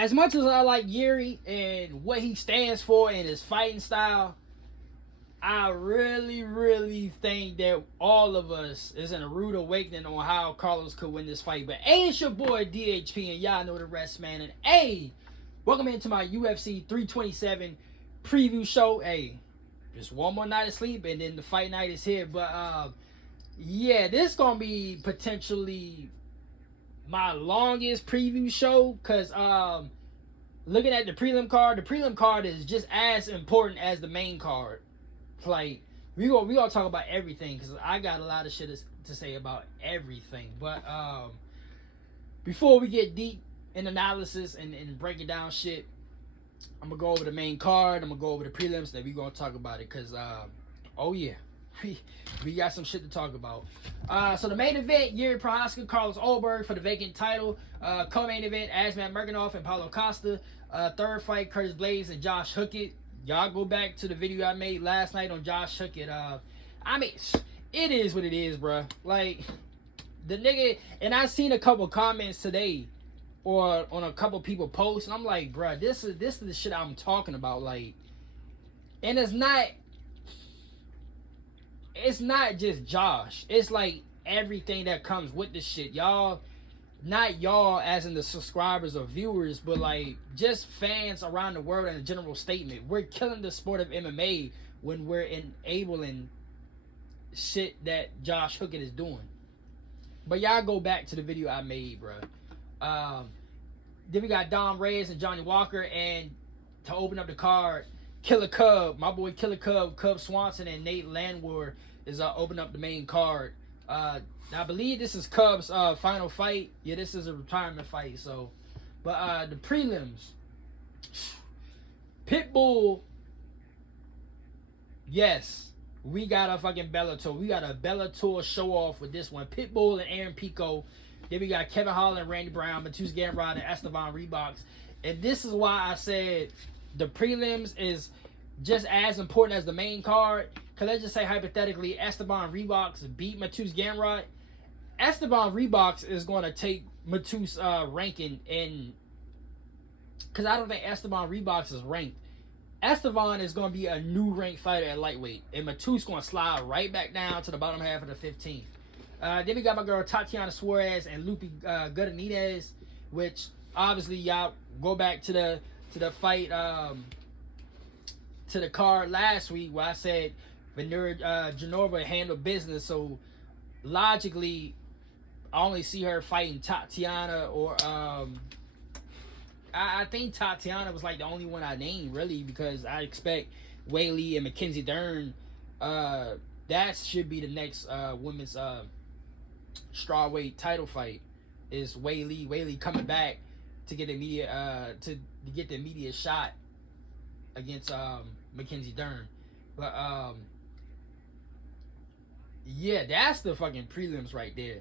as much as I like Jiri and what he stands for and his fighting style, I really, really think that all of us is in a rude awakening on how Carlos could win this fight. But hey, it's your boy DHP, and y'all know the rest, man. And hey, welcome into my UFC 327 preview show. Hey, just one more night of sleep, and then the fight night is here. But yeah, this gonna be potentially my longest preview show, because looking at the prelim card is just as important as the main card. Like, we gonna talk about everything, because I got a lot of shit to say about everything. But before we get deep in analysis and breaking down shit, I'm gonna go over the main card, I'm gonna go over the prelims, then we gonna talk about it, because oh yeah, we got some shit to talk about. So the main event, Jiri Prochazka, Carlos Ulberg for the vacant title. Co-main event, Asman Merkinov and Paulo Costa. Third fight, Curtis Blaydes and Josh Hookett. Y'all go back to the video I made last night on Josh Hookett. I mean, it is what it is, bro. Like, the nigga, and I seen a couple comments today, or on a couple people posts, and I'm like, bro, this is the shit I'm talking about. Like, and it's not just Josh. It's like everything that comes with this shit. Y'all, not y'all as in the subscribers or viewers, but like just fans around the world in a general statement. We're killing the sport of MMA when we're enabling shit that Josh Hookett is doing. But y'all go back to the video I made, bro. Then we got Dom Reyes and Johnny Walker, and to open up the card, Killer Cub, my boy Killer Cub Swanson and Nate Landwehr is opening up the main card. I believe this is Cub's final fight. Yeah, this is a retirement fight. So, but the prelims, Pitbull. Yes, we got a fucking Bellator. We got a Bellator show off with this one. Pitbull and Aaron Pico. Then we got Kevin Holland, Randy Brown, Mateusz Gamrot, and Esteban Reeboks. And this is why I said the prelims is just as important as the main card. Because let's just say, hypothetically, Esteban Reeboks beat Mateusz Gamrot. Esteban Reeboks is going to take Mateusz ranking in... Because I don't think Esteban Reeboks is ranked. Esteban is going to be a new ranked fighter at lightweight. And Mateusz going to slide right back down to the bottom half of the 15th. Then we got my girl Tatiana Suarez and Lupi Godinez, which obviously y'all go back to the fight, to the card last week where I said Janova handled business. So logically, I only see her fighting Tatiana, or I think Tatiana was like the only one I named really, because I expect Weili and Mackenzie Dern. That should be the next women's strawweight title fight. Is Weili coming back to get immediate to get the immediate shot against Mackenzie Dern. But yeah, that's the fucking prelims right there.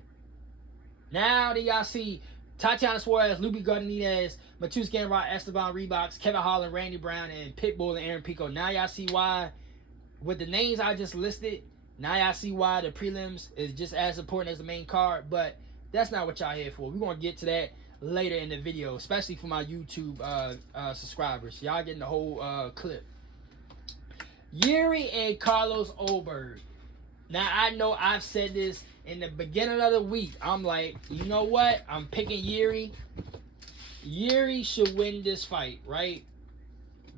Now that y'all see Tatiana Suarez, Lupi Godinez, Mateusz Gamrot, Esteban Reeboks, Kevin Holland, Randy Brown, and Pitbull and Aaron Pico. Now y'all see why, with the names I just listed, now y'all see why the prelims is just as important as the main card. But that's not what y'all here for. We're going to get to that later in the video, especially for my YouTube subscribers. Y'all getting the whole clip. Jiri and Carlos Ulberg. Now, I know I've said this in the beginning of the week. I'm like, you know what? I'm picking Jiri. Jiri should win this fight, right?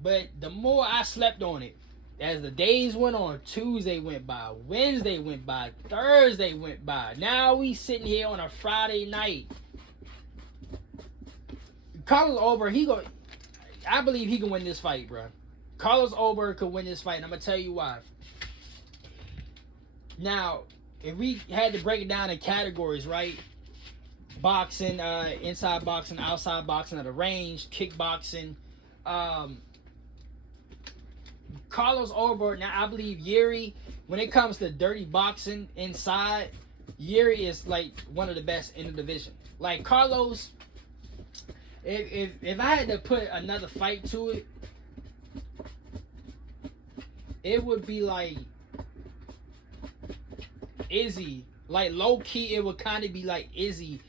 But the more I slept on it, as the days went on, Tuesday went by, Wednesday went by, Thursday went by. Now we sitting here on a Friday night. Carlos Ulberg, I believe he can win this fight, bro. Carlos Ulberg could win this fight, and I'm going to tell you why. Now, if we had to break it down in categories, right? Boxing, inside boxing, outside boxing at a range, kickboxing. Carlos Ulberg, now I believe Jiri, when it comes to dirty boxing inside, Jiri is like one of the best in the division. Like Carlos, if I had to put another fight to it, it would be like Izzy. Like low key, it would kind of be like Izzy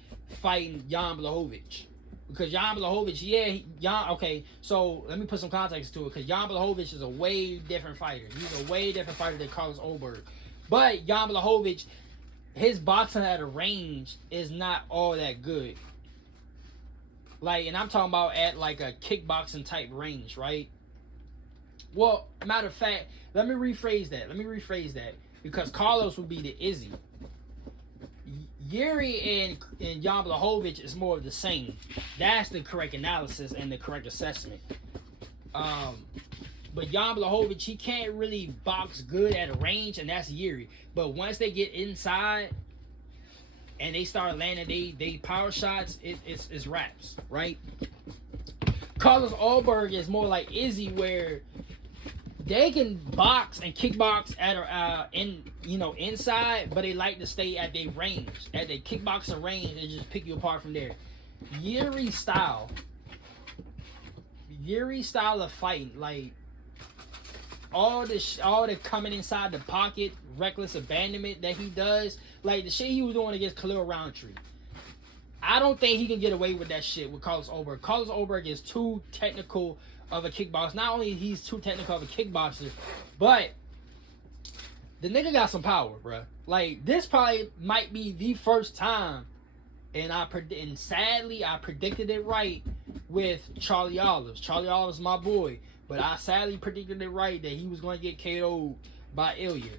fighting Jan Blachowicz. Because Jan Blachowicz, okay, so let me put some context to it, because Jan Blachowicz is a way different fighter. He's a way different fighter than Carlos Ulberg. But Jan Blachowicz, his boxing at a range is not all that good. Like, and I'm talking about at like a kickboxing type range, right? Well, matter of fact, let me rephrase that. Because Carlos would be the Izzy. Jiri and Jan Blachowicz is more of the same. That's the correct analysis and the correct assessment. But Jan Blachowicz, he can't really box good at a range, and that's Jiri. But once they get inside and they start landing they power shots, it's raps, right? Carlos Ulberg is more like Izzy, where they can box and kickbox at inside, but they like to stay at their range, at their kickboxing range, and just pick you apart from there. Jiri's style of fighting, like all the coming inside the pocket, reckless abandonment that he does, like the shit he was doing against Khalil Roundtree. I don't think he can get away with that shit with Carlos Ulberg. Carlos Ulberg is too technical of a kickboxer. Not only he's too technical of a kickboxer, but the nigga got some power, bruh. Like, this probably might be the first time, and sadly I predicted it right with Charlie Olives. Charlie Olives, my boy, but I sadly predicted it right that he was going to get KO'd by Ilya.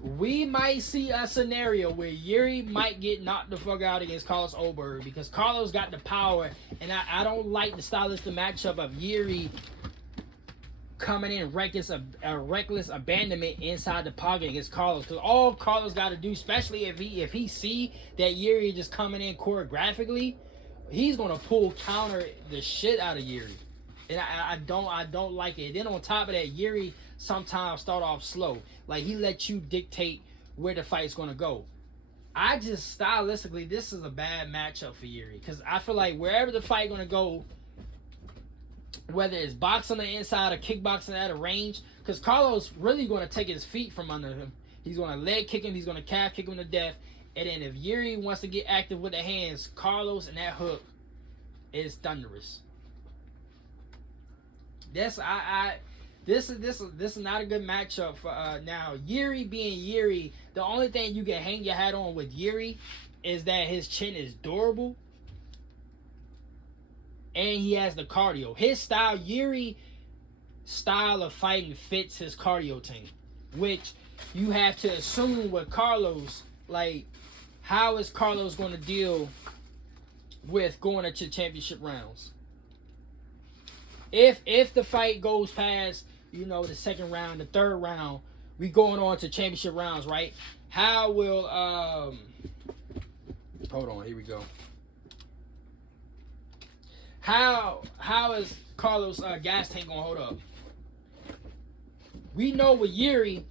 We might see a scenario where Jiri might get knocked the fuck out against Carlos Ulberg, because Carlos got the power, and I don't like the stylistic matchup of Jiri coming in reckless abandonment inside the pocket against Carlos. Because all Carlos got to do, especially if he see that Jiri just coming in choreographically, he's gonna pull counter the shit out of Jiri, and I don't like it. Then on top of that, Jiri sometimes start off slow. Like, he lets you dictate where the fight's gonna go. I just, stylistically, this is a bad matchup for Jiri, because I feel like wherever the fight gonna go, whether it's boxing on the inside or kickboxing at a range, because Carlos really gonna take his feet from under him. He's gonna leg kick him, he's gonna calf kick him to death, and then if Jiri wants to get active with the hands, Carlos and that hook is thunderous. This is not a good matchup for now. Jiri being Jiri, the only thing you can hang your hat on with Jiri is that his chin is durable and he has the cardio. His style, Jiri style of fighting fits his cardio team, which you have to assume with Carlos. Like, how is Carlos going to deal with going into championship rounds? If the fight goes past, the second round, the third round, we going on to championship rounds, right? How will hold on, here we go. How is Carlos gas tank gonna hold up? We know with Jiri,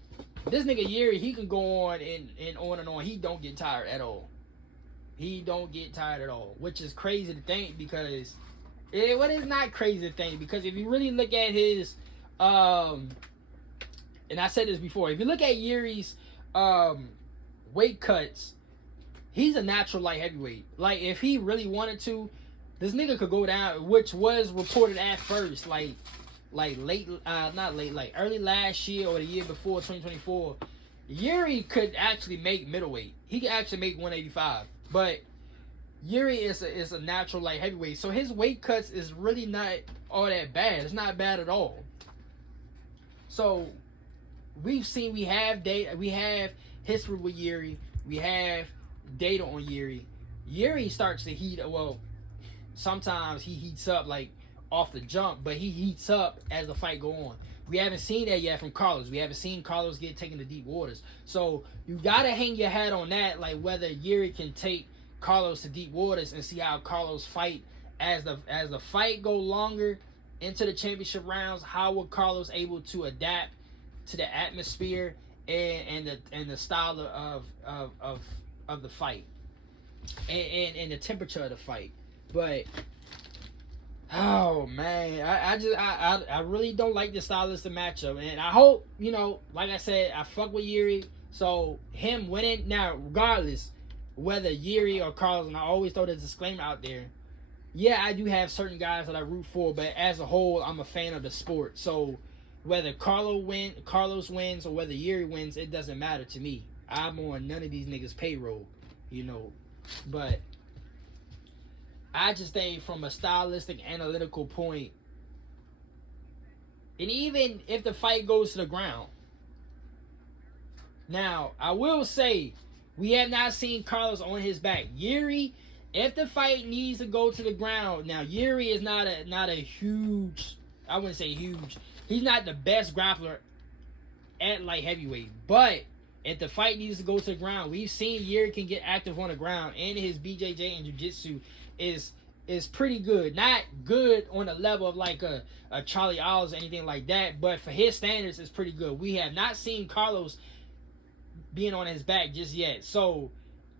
this nigga Jiri, he can go on and on and on. He don't get tired at all. Which is crazy to think, because it's not crazy to think, because if you really look at his and I said this before, if you look at Jiri's weight cuts, he's a natural light heavyweight. Like, if he really wanted to, this nigga could go down, which was reported at first, like early last year or the year before, 2024. Jiri could actually make middleweight. He could actually make 185. But Jiri is a natural light heavyweight, so his weight cuts is really not all that bad. It's not bad at all. So we have data, we have history with Jiri, we have data on Jiri. Jiri starts to heat. Well, sometimes he heats up like off the jump, but he heats up as the fight go on. We haven't seen that yet from Carlos. We haven't seen Carlos get taken to deep waters. So you gotta hang your hat on that, like whether Jiri can take Carlos to deep waters, and see how Carlos fight as the fight go longer into the championship rounds. How will Carlos able to adapt to the atmosphere and the style of the fight and the temperature of the fight? But oh man, I really don't like the stylistic matchup, and I hope, like I said, I fuck with Jiri, so him winning now, regardless whether Jiri or Carlos, and I always throw this disclaimer out there, yeah, I do have certain guys that I root for, but as a whole, I'm a fan of the sport. So whether Carlos wins, or whether Jiri wins, it doesn't matter to me. I'm on none of these niggas' payroll, you know. But I just think from a stylistic, analytical point, and even if the fight goes to the ground, now I will say we have not seen Carlos on his back. Jiri, if the fight needs to go to the ground, now Jiri is not a huge. I wouldn't say huge. He's not the best grappler at light heavyweight, but if the fight needs to go to the ground, we've seen Jiri can get active on the ground, and his BJJ and jiu-jitsu is pretty good. Not good on the level of like a Charlie Alves or anything like that, but for his standards, it's pretty good. We have not seen Carlos being on his back just yet. So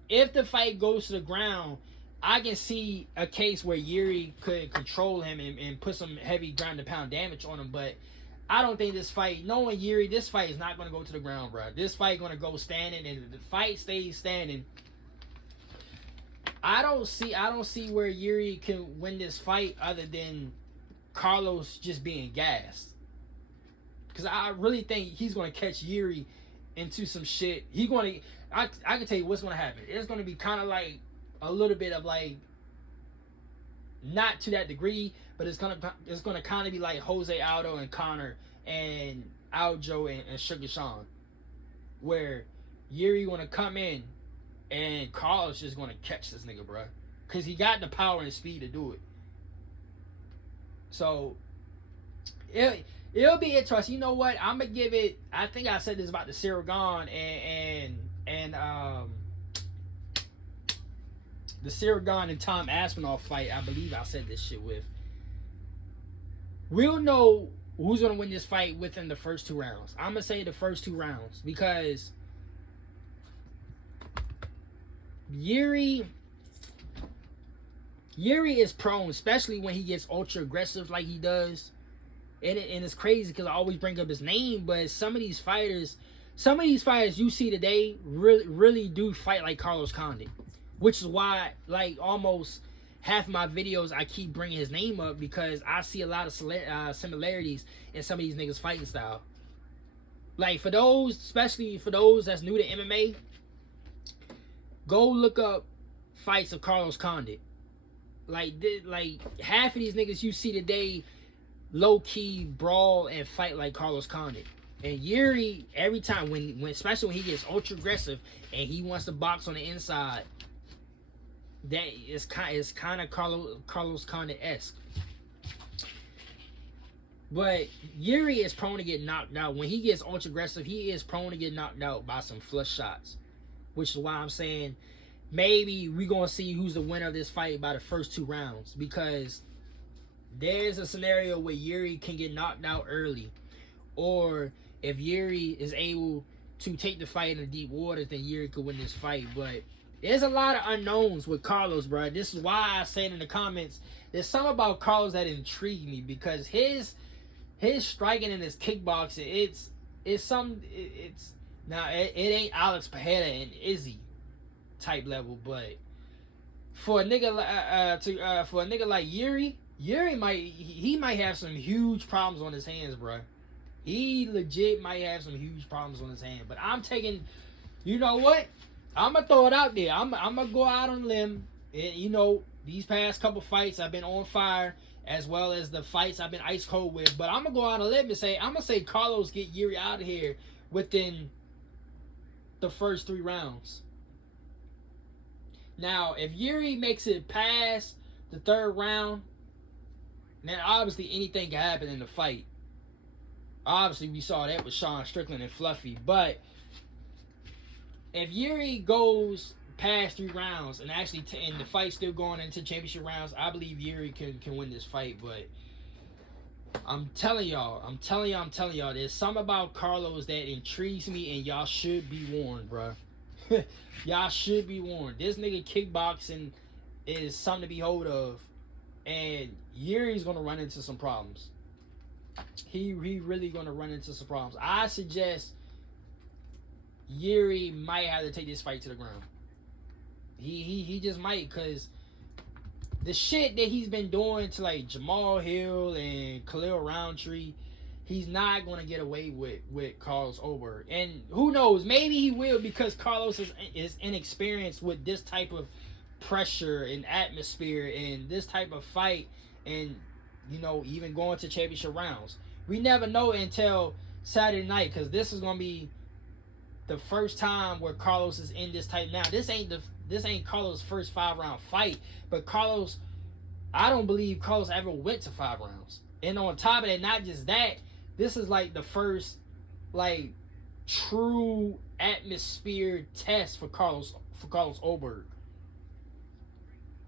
if the fight goes to the ground, I can see a case where Jiri could control him and put some heavy ground and pound damage on him, but I don't think this fight, knowing Jiri, this fight is not going to go to the ground, bro. This fight going to go standing, and if the fight stays standing, I don't see where Jiri can win this fight other than Carlos just being gassed. Because I really think he's going to catch Jiri into some shit. I can tell you what's going to happen. It's going to be kind of like a little bit of like, not to that degree, but it's gonna kind of be like Jose Aldo and Conor and Aljo and Sugar Sean, where Jiri gonna come in and Carlos just gonna catch this nigga, bro, because he got the power and speed to do it. So it'll be interesting. You know what? I'm gonna give it. I think I said this about the Sirigan and the Sirigan and Tom Aspinall fight. I believe I said this shit with. We'll know who's going to win this fight within the first 2 rounds. I'm going to say the first 2 rounds because Jiri is prone, especially when he gets ultra aggressive like he does. And it's crazy because I always bring up his name, but some of these fighters you see today really do fight like Carlos Condit, which is why like almost half my videos I keep bringing his name up, because I see a lot of similarities in some of these niggas' fighting style. Like for those, especially for those that's new to MMA, go look up fights of Carlos Condit. Like half of these niggas you see today low key brawl and fight like Carlos Condit. And Jiri, every time when especially when he gets ultra aggressive and he wants to box on the inside, that is kind of Carlos Condit-esque. But Jiri is prone to get knocked out. When he gets ultra aggressive, he is prone to get knocked out by some flush shots. Which is why I'm saying maybe we're going to see who's the winner of this fight by the first 2 rounds. Because there's a scenario where Jiri can get knocked out early. Or if Jiri is able to take the fight in the deep waters, then Jiri could win this fight. But there's a lot of unknowns with Carlos, bro. This is why I said in the comments, there's something about Carlos that intrigued me, because his striking and his kickboxing, it ain't Alex Pereira and Izzy type level, but for a nigga like Jiri might have some huge problems on his hands, bro. He legit might have some huge problems on his hand. But I'm taking, you know what? I'm going to throw it out there. I'm going to go out on a limb. And, you know, these past couple fights, I've been on fire, as well as the fights I've been ice cold with. But I'm going to go out on a limb and say, I'm going to say Carlos get Jiri out of here within the first 3 rounds. Now, if Jiri makes it past the 3rd round, then obviously anything can happen in the fight. Obviously, we saw that with Sean Strickland and Fluffy. But if Jiri goes past 3 rounds and actually and the fight's still going into championship rounds, I believe Jiri can win this fight. But I'm telling y'all, there's something about Carlos that intrigues me, and y'all should be warned, bro. Y'all should be warned. This nigga kickboxing is something to behold of, and Jiri's gonna run into some problems. He really gonna run into some problems. I suggest Jiri might have to take this fight to the ground. He just might, because the shit that he's been doing to like Jamal Hill and Khalil Roundtree, he's not going to get away with Carlos Ulberg. And who knows, maybe he will, because Carlos is inexperienced with this type of pressure and atmosphere and this type of fight, and you know, even going to championship rounds. We never know until Saturday night, because this is going to be the first time where Carlos is in this type. Now this ain't Carlos' first 5-round fight, but Carlos, I don't believe Carlos ever went to 5 rounds. And on top of that, not just that, this is like the first like true atmosphere test for Carlos Ulberg.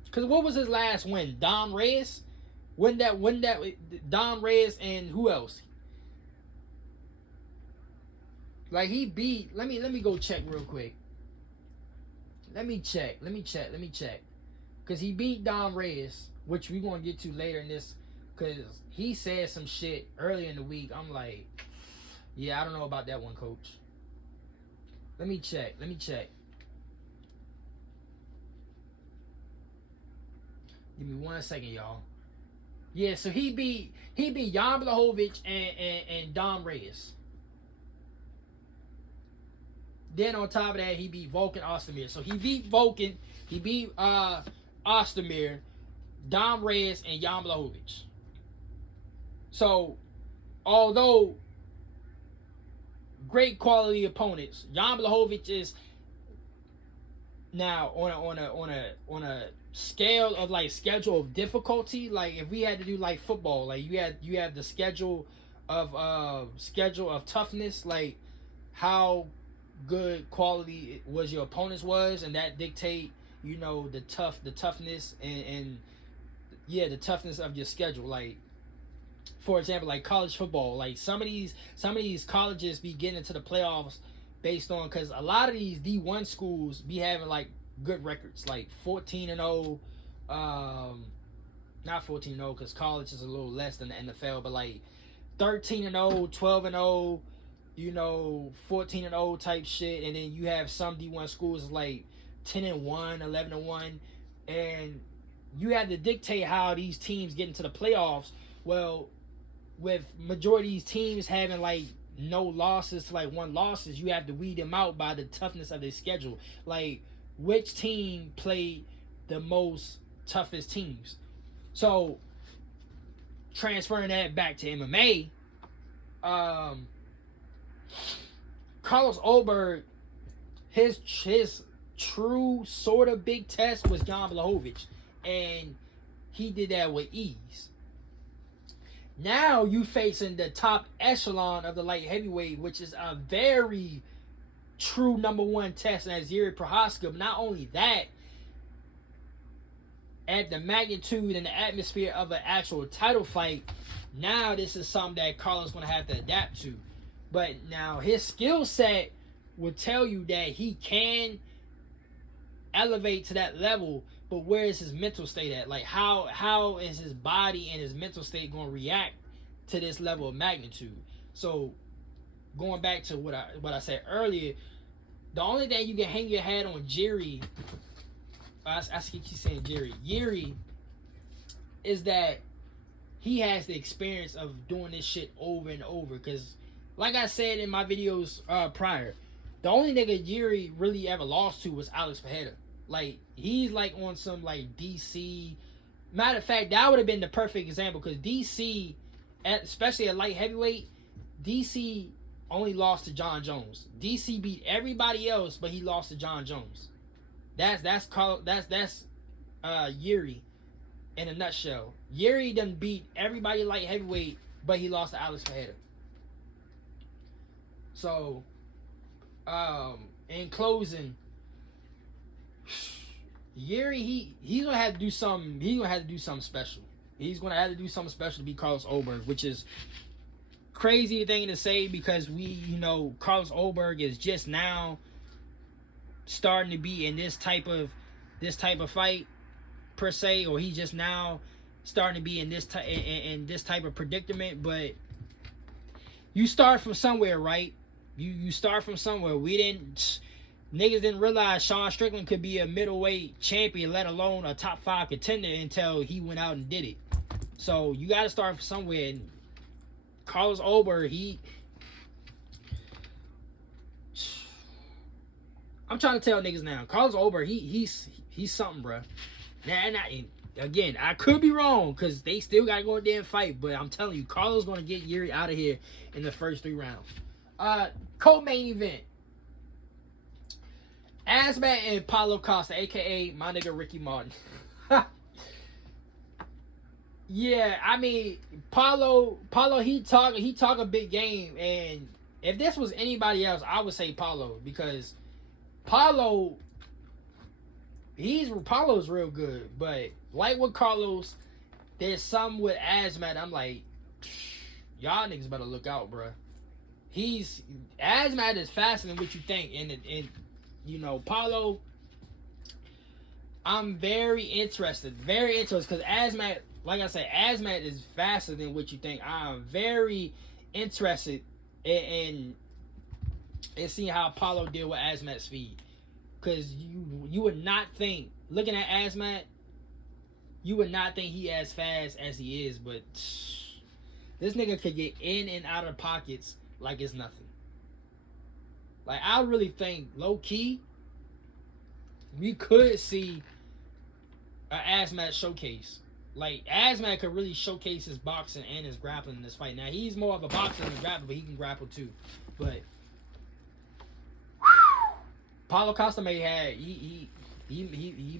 Because what was his last win? Dom Reyes? When that Dom Reyes and who else? Like he beat. Let me go check real quick. Let me check. Because he beat Dom Reyes, which we gonna get to later in this. Because he said some shit earlier in the week. I'm like, yeah, I don't know about that one, coach. Let me check. Give me 1 second, y'all. Yeah, so he beat Jan Blachowicz and Dom Reyes. Then on top of that, he beat Volkan Ozdemir. So he beat Volkan, he beat Ozdemir, Dom Reyes, and Jan Blachowicz. So, although great quality opponents, Jan Blachowicz is now on a scale of like schedule of difficulty. Like if we had to do like football, like you have the schedule of toughness, like how good quality was your opponents was, and that dictate, you know, the toughness and the toughness of your schedule. Like for example, like college football, like some of these colleges be getting into the playoffs based on, because a lot of these D1 schools be having like good records, like 14-0, not 14-0 because college is a little less than the NFL, but like 13-0, 12-0, you know, 14-0 type shit. And then you have some D1 schools like 10-1, 11-1, and you have to dictate how these teams get into the playoffs. Well, with majority of these teams having like no losses to like 1 losses, you have to weed them out by the toughness of their schedule. Like which team played the most toughest teams. So transferring that back to MMA, Carlos Ulberg, his true sort of big test was Jan Blachowicz, and he did that with ease. Now you facing the top echelon of the light heavyweight, which is a very true #1 test, and that's Jiri Prochazka. But not only that, at the magnitude and the atmosphere of an actual title fight, now this is something that Carlos is going to have to adapt to. But now his skill set will tell you that he can elevate to that level, but where is his mental state at? Like how is his body and his mental state going to react to this level of magnitude? So going back to what I said earlier, the only thing you can hang your hat on Jiri, I keep saying Jiri, is that he has the experience of doing this shit over and over. Because like I said in my videos prior, the only nigga Jiri really ever lost to was Alex Pereira. Like he's like on some like DC. Matter of fact, that would have been the perfect example, because DC, especially at light heavyweight, DC only lost to John Jones. DC beat everybody else, but he lost to John Jones. That's Jiri in a nutshell. Jiri done beat everybody light heavyweight, but he lost to Alex Pereira. So, in closing, Jiri, he's gonna have to do something. He's gonna have to do something special. He's gonna have to do something special to beat Carlos Ulberg, which is crazy thing to say, because Carlos Ulberg is just now starting to be in this type of fight per se, or he's just now starting to be in this type of predicament. But you start from somewhere, right? You start from somewhere. We didn't niggas didn't realize Sean Strickland could be a middleweight champion, let alone a top 5 contender, until he went out and did it. So you got to start from somewhere. And Carlos Ulberg, I'm trying to tell niggas now. Carlos Ulberg, he's something, bro. Now, again, I could be wrong because they still got to go in there and fight. But I'm telling you, Carlos going to get Jiri out of here in the first 3 rounds. Co-main event. Azmat and Paulo Costa, a.k.a. my nigga Ricky Martin. Yeah, I mean, Paulo, he talk a big game. And if this was anybody else, I would say Paulo. Because Paulo's real good. But like with Carlos, there's something with Azmat. I'm like, y'all niggas better look out, bro. Azmat is faster than what you think. And you know, Paulo, I'm very interested because Azmat, like I said, Azmat is faster than what you think. I'm very interested in seeing how Paulo deal with Azmat's speed, because you would not think, looking at Azmat, you would not think he as fast as he is, but this nigga could get in and out of pockets like it's nothing. Like, I really think, low-key, we could see an Azmat showcase. Like, Azmat could really showcase his boxing and his grappling in this fight. Now, he's more of a boxer than a grappler, but he can grapple too. But Paulo Costa may have he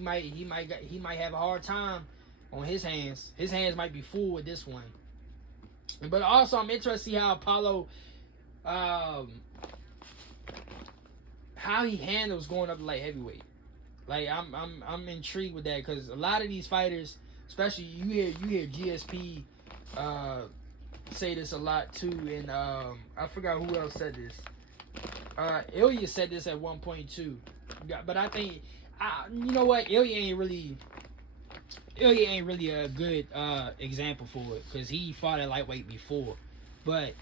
might have a hard time on his hands. His hands might be full with this one. But also, I'm interested to see how Paulo, how he handles going up to light heavyweight. Like, I'm intrigued with that, because a lot of these fighters, especially you hear GSP say this a lot too, and I forgot who else said this. Ilya said this at one point too, but I think you know what, Ilya ain't really a good example for it, because he fought at lightweight before. But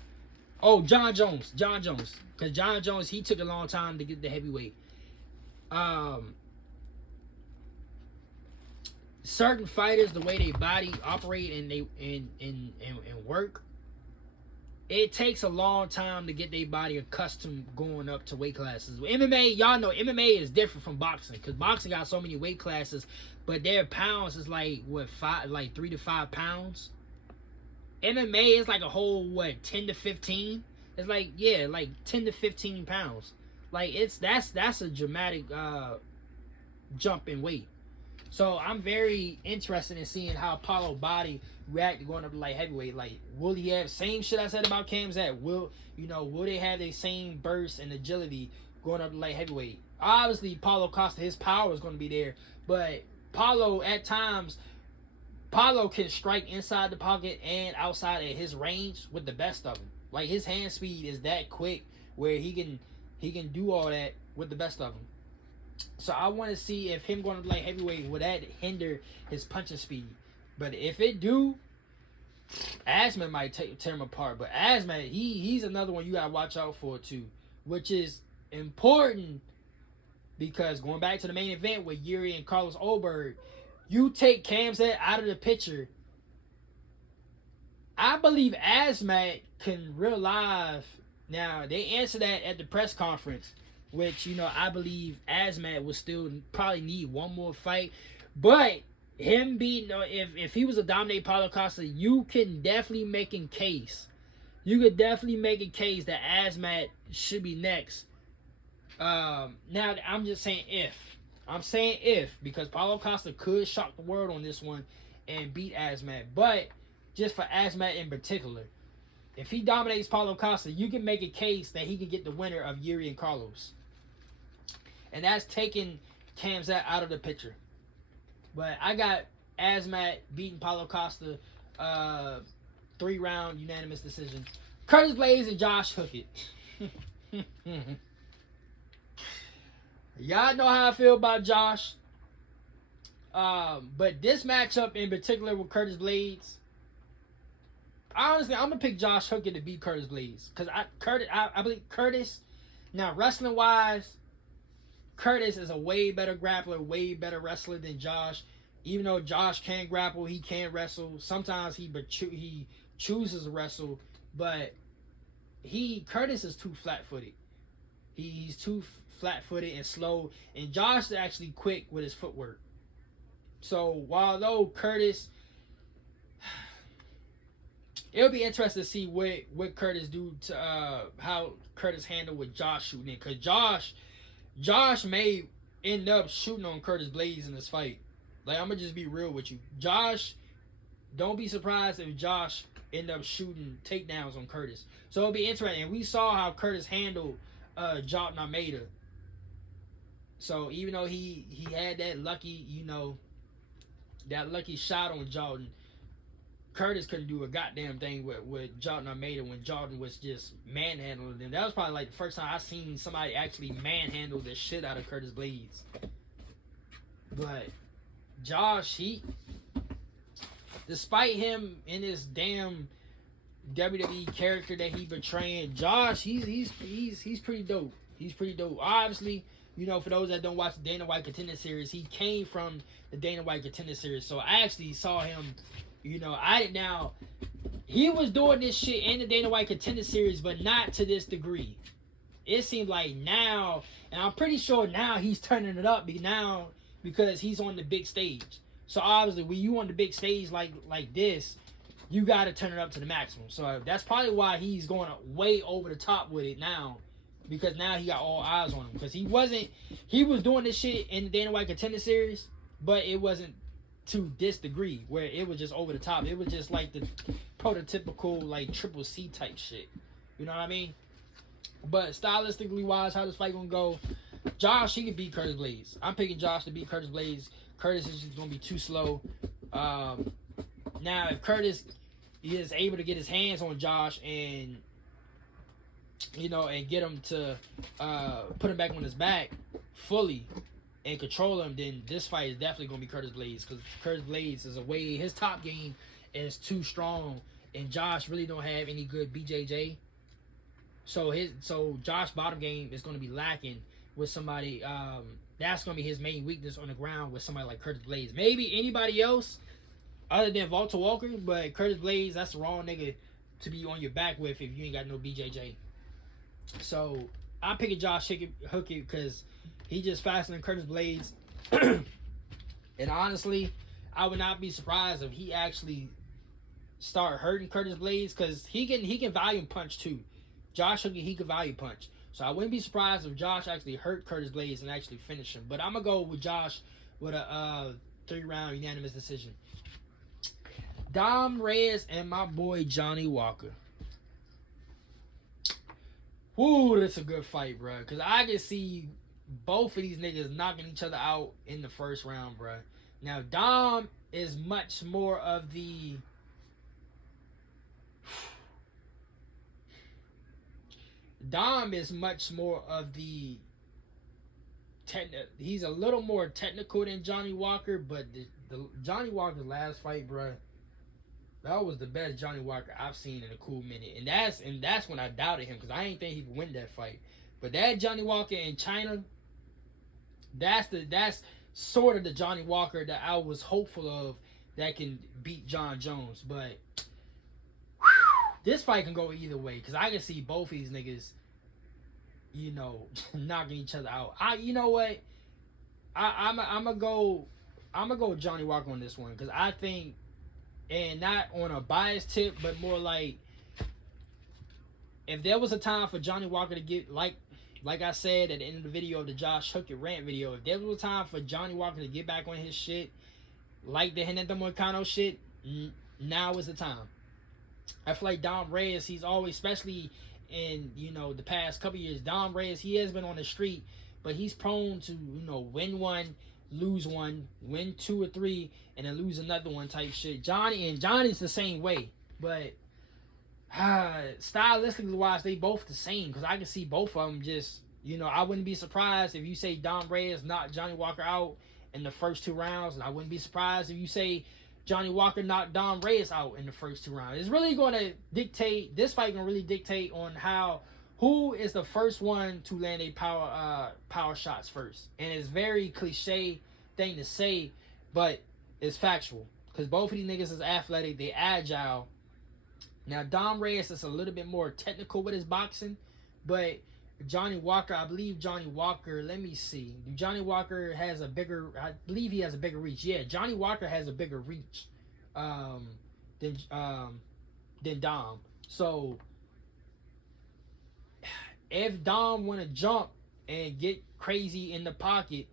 John Jones, because John Jones, he took a long time to get the heavyweight. Certain fighters, the way they body operate and they and work, it takes a long time to get their body accustomed going up to weight classes. MMA, y'all know MMA is different from boxing, because boxing got so many weight classes, but their pounds is like 3 to 5 pounds. MMA is like a whole 10 to 15. It's like 10 to 15 pounds. Like, that's a dramatic jump in weight. So I'm very interested in seeing how Paulo body react to going up to light heavyweight. Like, will he have same shit I said about Khamzat? Will they have the same burst and agility going up to light heavyweight? Obviously, Paulo Costa, his power is going to be there, but Paulo, at times, Paulo can strike inside the pocket and outside at his range with the best of them. Like, his hand speed is that quick where he can do all that with the best of them. So I want to see if him going to light heavyweight, would that hinder his punching speed. But if it do, Azmat might tear him apart. But Azmat, he's another one you got to watch out for too, which is important, because going back to the main event with Jiri and Carlos Ulberg, you take Khamzat out of the picture, I believe Azmat can real live. Now, they answered that at the press conference, which, I believe Azmat will still probably need one more fight. But him beating, if he was a dominate Paulo Costa, you can definitely make a case. You could definitely make a case that Azmat should be next. Now, I'm just saying if. I'm saying if, because Paulo Costa could shock the world on this one and beat Azmat. But just for Azmat in particular, if he dominates Paulo Costa, you can make a case that he can get the winner of Jiri and Carlos. And that's taking Khamzat out of the picture. But I got Azmat beating Paulo Costa, 3-round unanimous decision. Curtis Blaydes and Josh Hookett. Y'all know how I feel about Josh. But this matchup in particular with Curtis Blaydes, honestly, I'm gonna pick Josh Hookett to beat Curtis Blaydes, because I believe Curtis. Now, wrestling wise, Curtis is a way better grappler, way better wrestler than Josh. Even though Josh can grapple, he can wrestle. Sometimes he chooses to wrestle, but Curtis is too flat-footed. He's too flat-footed and slow, and Josh is actually quick with his footwork. So while though Curtis, it'll be interesting to see what Curtis do to how Curtis handle with Josh shooting it, because Josh may end up shooting on Curtis Blades in this fight. Like, I'm gonna just be real with you, Josh. Don't be surprised if Josh end up shooting takedowns on Curtis. So it'll be interesting. And we saw how Curtis handled Jotun Almeida. So even though he had that lucky, shot on Jotun, Curtis couldn't do a goddamn thing with Jotun Almeida when Jotun was just manhandling them. That was probably like the first time I seen somebody actually manhandle the shit out of Curtis Blades. But Josh, despite him in his damn WWE character that he betraying, Josh, he's pretty dope. He's pretty dope. Obviously, for those that don't watch the Dana White Contender Series, he came from the Dana White Contender Series. So I actually saw him, he was doing this shit in the Dana White Contender Series, but not to this degree. It seemed like now, and I'm pretty sure now he's turning it up because he's on the big stage. So obviously, when you on the big stage like this, you got to turn it up to the maximum. So that's probably why he's going way over the top with it now, because now he got all eyes on him. Because he was doing this shit in the Dana White Contender Series, but it wasn't to this degree where it was just over the top. It was just like the prototypical like Triple C type shit. You know what I mean? But stylistically wise, how this fight gonna go? Josh, he can beat Curtis Blades. I'm picking Josh to beat Curtis Blades. Curtis is just gonna be too slow. Now, if Curtis is able to get his hands on Josh and and get him to put him back on his back fully and control him, then this fight is definitely gonna be Curtis Blades, because Curtis Blades is his top game is too strong, and Josh really don't have any good BJJ. So Josh's bottom game is gonna be lacking with somebody. That's gonna be his main weakness on the ground with somebody like Curtis Blades. Maybe anybody else other than Walter Walker, but Curtis Blades, that's the wrong nigga to be on your back with if you ain't got no BJJ. So I'm picking Josh Hooker because he just faster than Curtis Blades. And honestly, I would not be surprised if he actually start hurting Curtis Blades, because he can volume punch too. Josh Hooker, he can volume punch. So I wouldn't be surprised if Josh actually hurt Curtis Blades and actually finish him. But I'm gonna go with Josh with a 3-round unanimous decision. Dom Reyes and my boy Johnny Walker. Woo, that's a good fight, bro. Because I can see both of these niggas knocking each other out in the first round, bro. Now, Dom is much more of the... he's a little more technical than Johnny Walker, but the Johnny Walker's last fight, bro, that was the best Johnny Walker I've seen in a cool minute. And that's when I doubted him, because I ain't think he could win that fight. But that Johnny Walker in China, that's sort of the Johnny Walker that I was hopeful of that can beat John Jones. But this fight can go either way, because I can see both of these niggas, knocking each other out. You know what? I'm gonna go Johnny Walker on this one, because I think, and not on a biased tip, but more like, if there was a time for Johnny Walker to get, like I said at the end of the video of the Josh Hooker rant video, if there was a time for Johnny Walker to get back on his shit, like the Renato Moicano shit, now is the time. I feel like Dom Reyes, he's always, especially in, the past couple years, Dom Reyes, he has been on the street, but he's prone to, win one, lose one, win 2 or 3, and then lose another one type shit. Johnny's the same way, but stylistically wise, they both the same, because I can see both of them just, I wouldn't be surprised if you say Dom Reyes knocked Johnny Walker out in the first 2 rounds, and I wouldn't be surprised if you say Johnny Walker knocked Dom Reyes out in the first 2 rounds. It's really going to dictate, this fight going to really dictate on how who is the first one to land a power shots first? And it's very cliche thing to say, but it's factual because both of these niggas is athletic, they agile. Now Dom Reyes is a little bit more technical with his boxing, but Johnny Walker, I believe Johnny Walker. Let me see. Johnny Walker has a bigger. I believe he has a bigger reach. Yeah, Johnny Walker has a bigger reach than Dom. So if Dom want to jump and get crazy in the pocket,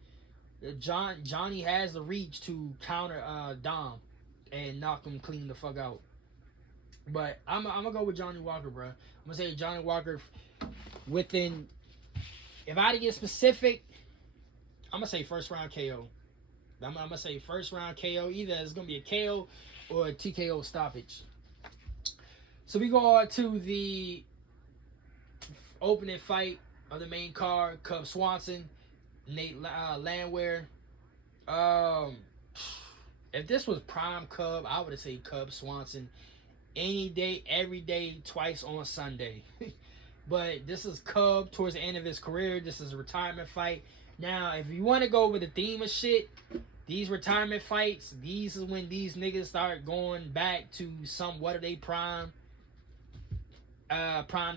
Johnny has the reach to counter Dom and knock him clean the fuck out. But I'm gonna go with Johnny Walker, bro. I'm gonna say Johnny Walker within. If I had to get specific, I'm gonna say first round KO. I'm gonna say first round KO. Either it's gonna be a KO or a TKO stoppage. So we go on to the opening fight of the main card: Cub Swanson, Nate Landwehr. If this was prime Cub, I would have said Cub Swanson any day, every day, twice on Sunday. But this is Cub towards the end of his career. This is a retirement fight. Now, if you want to go with the theme of shit, these retirement fights, these is when these niggas start going back to somewhat of their prime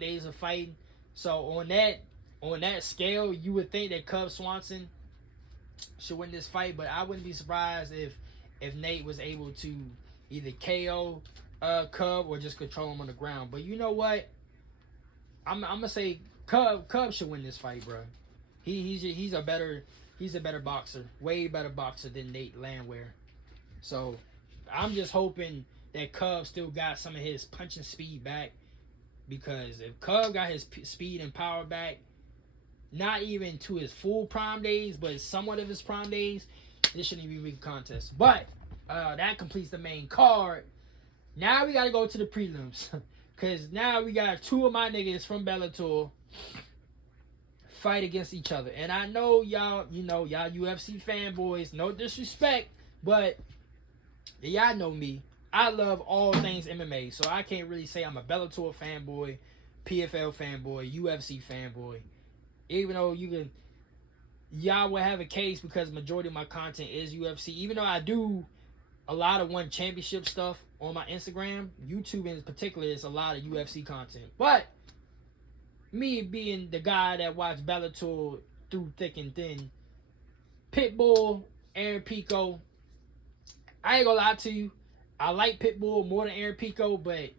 days of fighting. So on that scale, you would think that Cub Swanson should win this fight, but I wouldn't be surprised if Nate was able to either KO Cub or just control him on the ground. But you know what? I'm gonna say Cub should win this fight, bro. He's a better boxer, way better boxer than Nate Landwehr. So I'm just hoping that Cub still got some of his punching speed back, because if Cub got his speed and power back, not even to his full prime days, but somewhat of his prime days, this shouldn't even be a contest. But that completes the main card. Now we gotta go to the prelims. Because now we got two of my niggas from Bellator fight against each other. And I know y'all UFC fanboys, no disrespect, but y'all know me. I love all things MMA. So I can't really say I'm a Bellator fanboy, PFL fanboy, UFC fanboy. Even though y'all will have a case because majority of my content is UFC. Even though I do a lot of one championship stuff on my Instagram, YouTube in particular, is a lot of UFC content. But me being the guy that watched Bellator through thick and thin, Pitbull, Aaron Pico, I ain't gonna lie to you, I like Pitbull more than Aaron Pico, but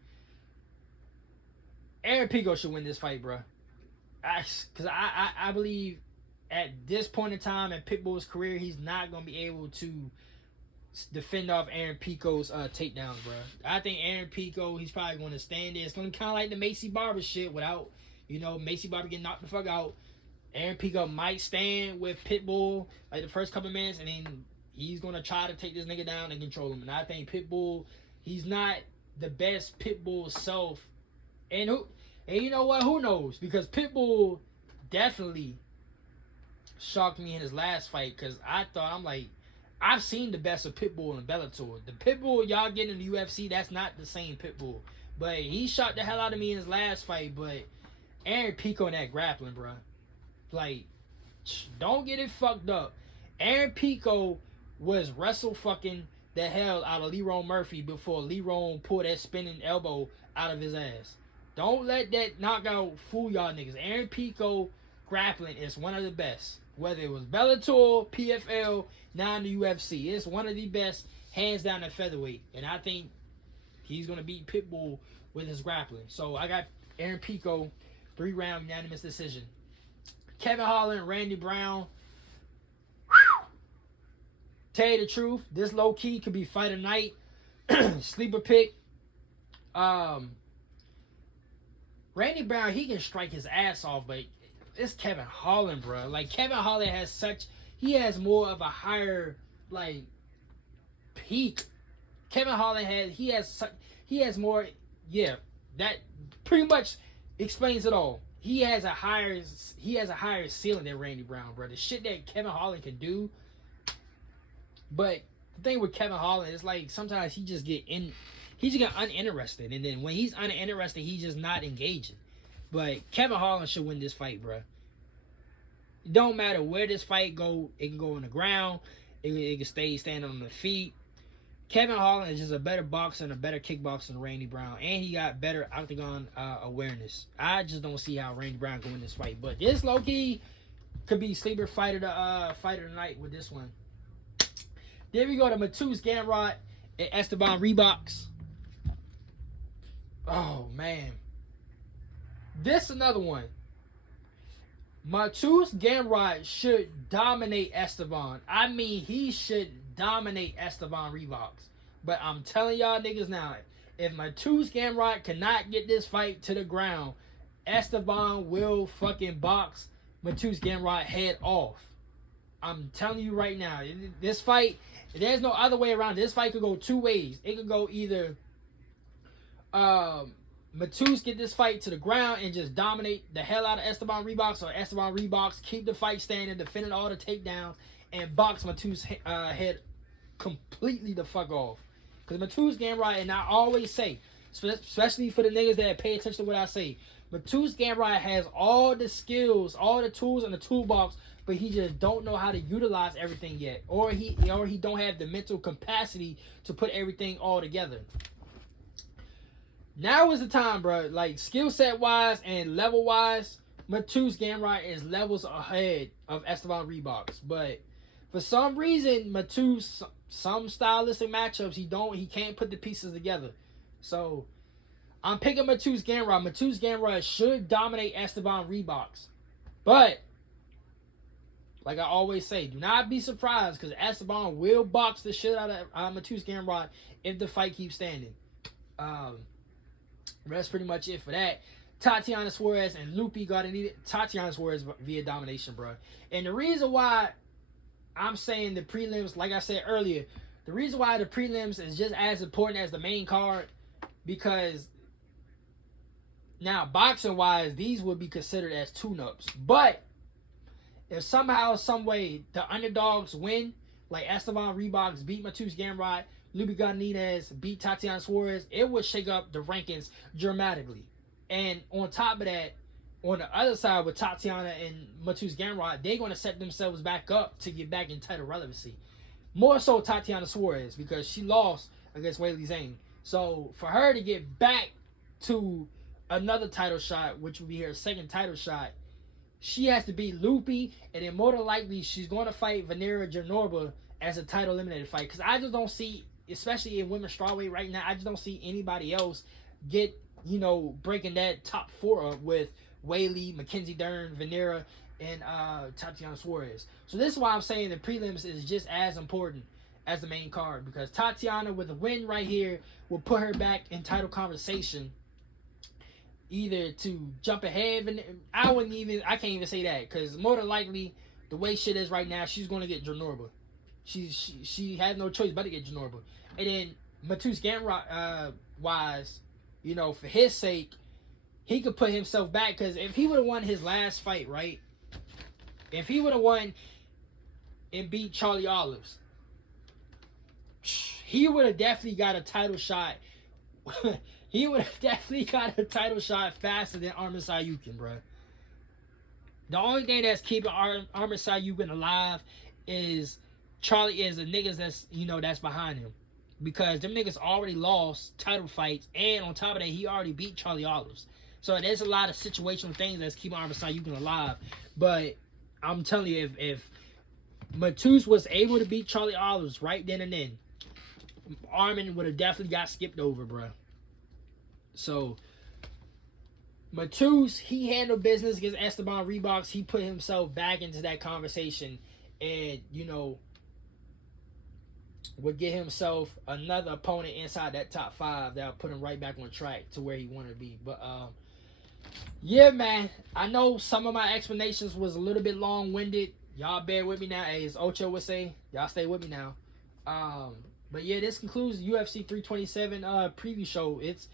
Aaron Pico should win this fight, bro. Because I believe at this point in time in Pitbull's career, he's not gonna be able to defend off Aaron Pico's takedowns, bro. I think Aaron Pico, he's probably going to stand there. It's going to be kind of like the Macy Barber shit without, Macy Barber getting knocked the fuck out. Aaron Pico might stand with Pitbull like the first couple of minutes, and then he's going to try to take this nigga down and control him. And I think Pitbull, he's not the best Pitbull self. And you know what? Who knows? Because Pitbull definitely shocked me in his last fight, because I've seen the best of Pitbull in Bellator. The Pitbull y'all get in the UFC, that's not the same Pitbull. But he shot the hell out of me in his last fight. But Aaron Pico in that grappling, bro. Like, don't get it fucked up. Aaron Pico was wrestle fucking the hell out of Leron Murphy before Leron pulled that spinning elbow out of his ass. Don't let that knockout fool y'all niggas. Aaron Pico grappling is one of the best. Whether it was Bellator, PFL, now in the UFC. It's one of the best, hands down at featherweight. And I think he's going to beat Pitbull with his grappling. So I got Aaron Pico, 3-round unanimous decision. Kevin Holland, Randy Brown. Whew. Tell you the truth, this low-key could be fight of night. Sleeper pick. Randy Brown, he can strike his ass off, but it's Kevin Holland, bro. Like, Kevin Holland he has more of a higher, like, peak. Kevin Holland has more, that pretty much explains it all. He has a higher ceiling than Randy Brown, bro. The shit that Kevin Holland can do. But the thing with Kevin Holland is, like, sometimes he just get uninterested, and then when he's uninterested, he's just not engaging. But Kevin Holland should win this fight, bro. It don't matter where this fight go. It can go on the ground. It can stay standing on the feet. Kevin Holland is just a better boxer and a better kickboxer than Randy Brown, and he got better octagon awareness. I just don't see how Randy Brown can win this fight, but this low key could be sleeper fighter the night with this one. Then we go to Mateusz Gamrot and Esteban Reeboks. Oh man, this another one. Mateusz Gamrot should dominate Esteban. I mean, he should dominate Esteban Reeboks. But I'm telling y'all niggas now, if Mateusz Gamrot cannot get this fight to the ground, Esteban will fucking box Mateusz Gamrot head off. I'm telling you right now, this fight, there's no other way around. This fight could go two ways. It could go either Mateusz get this fight to the ground and just dominate the hell out of Esteban Reeboks, or Esteban Reeboks keep the fight standing, defending all the takedowns, and box Mateusz head completely the fuck off. Because Mateusz Gamrot, and I always say, especially for the niggas that pay attention to what I say, Mateusz Gamrot has all the skills, all the tools in the toolbox, but he just don't know how to utilize everything yet, or he don't have the mental capacity to put everything all together. Now is the time, bro. Like, skill set wise and level wise, Mateusz Gamrot is levels ahead of Esteban Reeboks. But for some reason, Mateusz, some stylistic matchups, he can't put the pieces together. So I'm picking Mateusz Gamrot. Mateusz Gamrot should dominate Esteban Reeboks. But like I always say, do not be surprised, because Esteban will box the shit out of Mateusz Gamrot if the fight keeps standing. That's pretty much it for that. Tatiana Suarez and Lupi Gardini. Tatiana Suarez via domination, bro. And the reason why I'm saying the prelims, like I said earlier, the reason why the prelims is just as important as the main card, because now boxing wise, these would be considered as tune-ups. But if somehow, some way, the underdogs win, like Esteban Reeboks beat Mateusz Gamrot, Lupi Godinez beat Tatiana Suarez, it would shake up the rankings dramatically. And on top of that, on the other side with Tatiana and Mateusz Gamrot, they're going to set themselves back up to get back in title relevancy. More so Tatiana Suarez, because she lost against Weili Zhang. So for her to get back to another title shot, which would be her second title shot, she has to beat Lupi, and then more than likely she's going to fight Vanera Janorba as a title eliminated fight. Because I just don't see, especially in women's strawweight right now, I just don't see anybody else get, breaking that top four up with Weili, Mackenzie Dern, Vanera, and Tatiana Suarez. So this is why I'm saying the prelims is just as important as the main card, because Tatiana with a win right here will put her back in title conversation, either to jump ahead, and I can't even say that, because more than likely the way shit is right now, she's going to get Janorba. She has no choice but to get Janorba. And then Mateusz Gamrot wise, for his sake, he could put himself back, because if he would have won his last fight, right? If he would have won and beat Charlie Olives, he would have definitely got a title shot. He would have definitely got a title shot faster than Arman Sayukin, bro. The only thing that's keeping Arman Sayukin alive is Charlie, is the niggas that's behind him. Because them niggas already lost title fights, and on top of that, he already beat Charlie Olives. So there's a lot of situational things that's keeping Arman Sayukin alive. But I'm telling you, if Mateusz was able to beat Charlie Olives right then and then, Arman would have definitely got skipped over, bro. So Mateusz, he handled business against Esteban Reeboks. He put himself back into that conversation, and would get himself another opponent inside that top 5 that would put him right back on track to where he wanted to be. But yeah, man, I know some of my explanations was a little bit long-winded. Y'all bear with me now. Hey, as Ocho would say, y'all stay with me now. But yeah, this concludes the UFC 327 preview show. It's,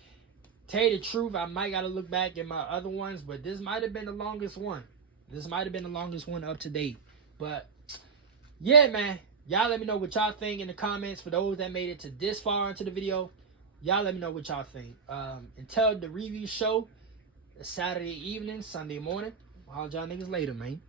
tell you the truth, I might gotta look back at my other ones, but this might have been the longest one. This might have been the longest one up to date. But yeah, man, y'all let me know what y'all think in the comments. For those that made it to this far into the video, y'all let me know what y'all think. Until the review show, Saturday evening, Sunday morning. I'll holler y'all niggas later, man.